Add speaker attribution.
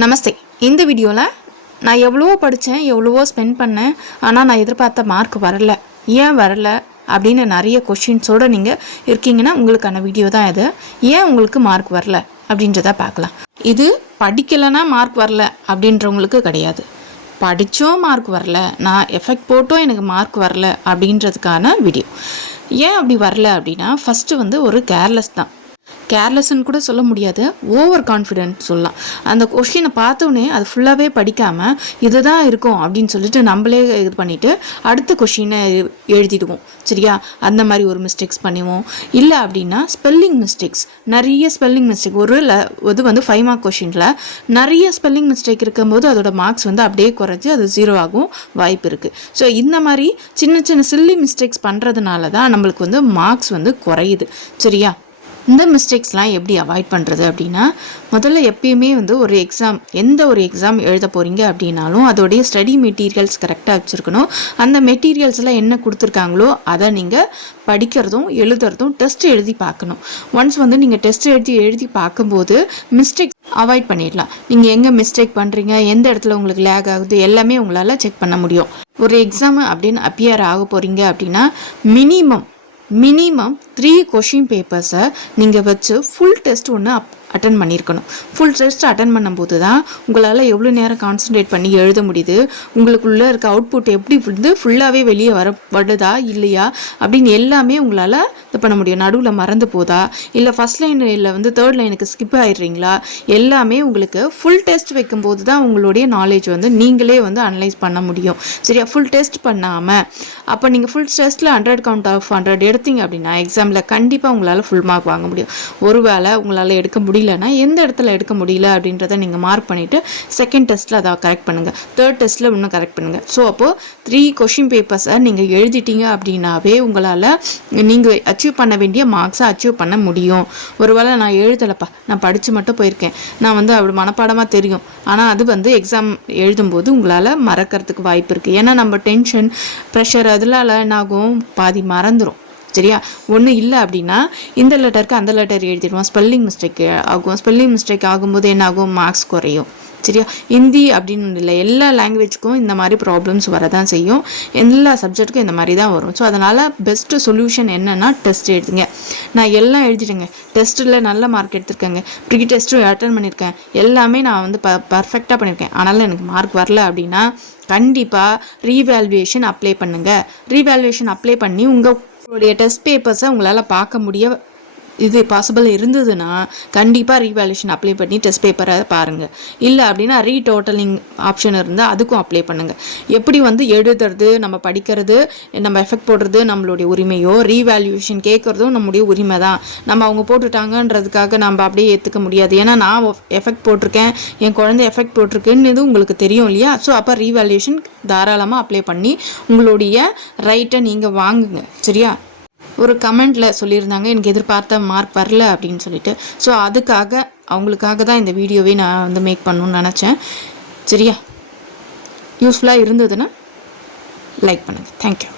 Speaker 1: நமஸ்தே. இந்த வீடியோவில் நான் எவ்வளவோ படித்தேன் எவ்வளவோ ஸ்பெண்ட் பண்ணேன் ஆனால் நான் எதிர்பார்த்த மார்க் வரல. ஏன் வரல? அப்படின்னு நிறைய கொஷின்ஸோடு நீங்கள் இருக்கீங்கன்னா உங்களுக்கான வீடியோ தான் இது. ஏன் உங்களுக்கு மார்க் வரல? அப்படின்றத பார்க்கலாம். இது படிக்கலைன்னா மார்க் வரல அப்படின்றவங்களுக்கு கிடையாது. படித்தோம் மார்க் வரல. நான் எஃபெக்ட் போட்டும் எனக்கு மார்க் வரல அப்படின்றதுக்கான வீடியோ ஏன் அப்படி வரல அப்படின்னா ஃபஸ்ட்டு வந்து ஒரு கேர்லெஸ் தான். கேர்லெஸ்ன்னு கூட சொல்ல முடியாது. ஓவர் கான்ஃபிடென்ட் சொல்லலாம். அந்த கொஷினை பார்த்தோன்னே அது ஃபுல்லாகவே படிக்காமல் இதுதான் இருக்கும் அப்படின்னு சொல்லிட்டு நம்மளே இது பண்ணிவிட்டு அடுத்த கொஷினை எழுதிடுவோம். சரியா? அந்த மாதிரி ஒரு மிஸ்டேக்ஸ் பண்ணுவோம். இல்லை அப்படின்னா ஸ்பெல்லிங் மிஸ்டேக்ஸ் நிறைய ஸ்பெல்லிங் மிஸ்டேக் ஒரு ல இது வந்து ஃபைவ் மார்க் கொஷினில் நிறைய ஸ்பெல்லிங் மிஸ்டேக் இருக்கும்போது அதோட மார்க்ஸ் வந்து அப்படியே குறைஞ்சி அது ஜீரோ ஆகும் வாய்ப்பு இருக்குது ஸோ இந்த மாதிரி சின்ன சின்ன சில்லி மிஸ்டேக்ஸ் பண்ணுறதுனால தான் நம்மளுக்கு வந்து மார்க்ஸ் வந்து குறையுது. சரியா? இந்த மிஸ்டேக்ஸ்லாம் எப்படி அவாய்ட் பண்ணுறது அப்படின்னா முதல்ல எப்பயுமே வந்து ஒரு எக்ஸாம் எந்த ஒரு எக்ஸாம் எழுத போகிறீங்க அப்படின்னாலும் அதோடைய ஸ்டடி மெட்டீரியல்ஸ் கரெக்டாக வச்சுருக்கணும். அந்த மெட்டீரியல்ஸ்லாம் என்ன கொடுத்துருக்காங்களோ அதை நீங்கள் படிக்கிறதும் எழுதுறதும் டெஸ்ட் எழுதி பார்க்கணும். ஒன்ஸ் வந்து நீங்கள் டெஸ்ட் எழுதி எழுதி பார்க்கும்போது மிஸ்டேக் அவாய்ட் பண்ணிடலாம். நீங்கள் எங்கே மிஸ்டேக் பண்ணுறீங்க எந்த இடத்துல உங்களுக்கு லேக் ஆகுது எல்லாமே உங்களால் செக் பண்ண முடியும். ஒரு எக்ஸாம் அப்படின்னு அப்பியர் ஆக போகிறீங்க அப்படின்னா மினிமம் மினிமம் த்ரீ கொஷின் பேப்பர்ஸை நீங்கள் வச்சு ஃபுல் டெஸ்ட் ஒன்று அப் அட்டன் பண்ணியிருக்கணும். ஃபுல் டெஸ்ட் அட்டன் பண்ணும்போது தான் உங்களால் எவ்வளோ நேரம் கான்சன்ட்ரேட் பண்ணி எழுத முடியுது? உங்களுக்குள்ளே இருக்க அவுட்புட் எப்படி வந்து ஃபுல்லாகவே வெளியே வர வருதா இல்லையா? அப்படின்னு எல்லாமே உங்களால் இது பண்ண முடியும். நடுவில் மறந்து போதா? இல்லை ஃபஸ்ட் லைனில் வந்து தேர்ட் லைனுக்கு ஸ்கிப் ஆயிடுறீங்களா? எல்லாமே உங்களுக்கு ஃபுல் டெஸ்ட் வைக்கும்போது தான் உங்களுடைய நாலேஜ் வந்து நீங்களே வந்து அனலைஸ் பண்ண முடியும். சரியா? ஃபுல் டெஸ்ட் பண்ணாமல் அப்போ நீங்கள் ஃபுல் டெஸ்ட்டில் ஹண்ட்ரட் கவுண்ட் ஆஃப் ஹண்ட்ரட் எடுத்தீங்க அப்படின்னா எக்ஸாமில் கண்டிப்பாக உங்களால் ஃபுல் மார்க் வாங்க முடியும். ஒருவேளை உங்களால் எடுக்க முடியும் முடியலன்னா எந்த இடத்துல எடுக்க முடியல அப்படின்றத நீங்கள் மார்க் பண்ணிவிட்டு செகண்ட் டெஸ்ட்டில் அதை கரெக்ட் பண்ணுங்கள் தேர்ட் டெஸ்ட்டில் இன்னும் கரெக்ட் பண்ணுங்கள் ஸோ அப்போது த்ரீ கொஷின் பேப்பர்ஸை நீங்கள் எழுதிட்டீங்க அப்படின்னாவே உங்களால் நீங்கள் அச்சீவ் பண்ண வேண்டிய மார்க்ஸை அச்சீவ் பண்ண முடியும். ஒருவேளை நான் எழுதலைப்பா. நான் படித்து மட்டும் போயிருக்கேன். நான் வந்து அப்படி மனப்பாடமாக தெரியும். ஆனால் அது வந்து எக்ஸாம் எழுதும்போது உங்களால் மறக்கிறதுக்கு வாய்ப்பு இருக்குது ஏன்னா நம்ம டென்ஷன் ப்ரெஷர் அதனால என்ன ஆகும் பாதி மறந்துடும் சரியா? ஒன்றும் இல்லை அப்படின்னா இந்த லெட்டருக்கு அந்த லெட்டர் எழுதிடுவோம். ஸ்பெல்லிங் மிஸ்டேக் ஆகும். ஸ்பெல்லிங் மிஸ்டேக் ஆகும்போது என்ன ஆகும்? மார்க்ஸ் குறையும். சரியா? ஹிந்தி அப்படின்னு இல்லை. எல்லா லாங்குவேஜ்க்கும் இந்த மாதிரி ப்ராப்ளம்ஸ் வரதான் செய்யும். எல்லா சப்ஜெக்ட்டுக்கும் இந்த மாதிரி தான் வரும். ஸோ அதனால் பெஸ்ட்டு சொல்யூஷன் என்னென்னா டெஸ்ட் எழுதுங்க. நான் எல்லாம் எழுதிட்டேங்க. டெஸ்ட்டில் நல்ல மார்க் எடுத்திருக்கேங்க. ப்ரீ டெஸ்ட்டும் அட்டன் பண்ணியிருக்கேன் எல்லாமே நான் வந்து ப பர்ஃபெக்டாக பண்ணியிருக்கேன் ஆனாலும் எனக்கு மார்க் வரல அப்படின்னா கண்டிப்பாக ரீவேல்யூவேஷன் அப்ளை பண்ணுங்கள் ரீவேல்யூவேஷன் அப்ளை பண்ணி உங்கள் உங்களுடைய டெஸ்ட் பேப்பர்ஸை உங்களால் பார்க்க முடிய இது பாசிபிள் இருந்ததுன்னா கண்டிப்பாக ரீவேல்யூஷன் அப்ளை பண்ணி டெஸ்ட் பேப்பரை பாருங்கள் இல்லை அப்படின்னா ரீடோட்டலிங் ஆப்ஷன் இருந்தால் அதுக்கும் அப்ளை பண்ணுங்கள் எப்படி வந்து எழுதுறது நம்ம படிக்கிறது நம்ம எஃபெக்ட் போடுறது நம்மளுடைய உரிமையோ ரீவேல்யூஷன் கேட்குறதும் நம்முடைய உரிமை தான். நம்ம அவங்க போட்டுட்டாங்கன்றதுக்காக நம்ம அப்படியே ஏற்றுக்க முடியாது. ஏன்னா நான் எஃபெக்ட் போட்டிருக்கேன் என் குழந்தை எஃபெக்ட் போட்டிருக்குன்னு உங்களுக்கு தெரியும் இல்லையா? ஸோ அப்போ ரீவேல்யூஷன் தாராளமாக அப்ளை பண்ணி உங்களுடைய ரைட்டை நீங்கள் வாங்குங்க. சரியா? ஒரு கமெண்டில் சொல்லியிருந்தாங்க எனக்கு எதிர்பார்த்த மார்க் வரல அப்படின்னு சொல்லிட்டு. ஸோ அதுக்காக அவங்களுக்காக தான் இந்த வீடியோவே நான் வந்து மேக் பண்ணணும்னு நினச்சேன். சரியா? யூஸ்ஃபுல்லாக இருந்ததுன்னா லைக் பண்ணுங்கள் தேங்க்யூ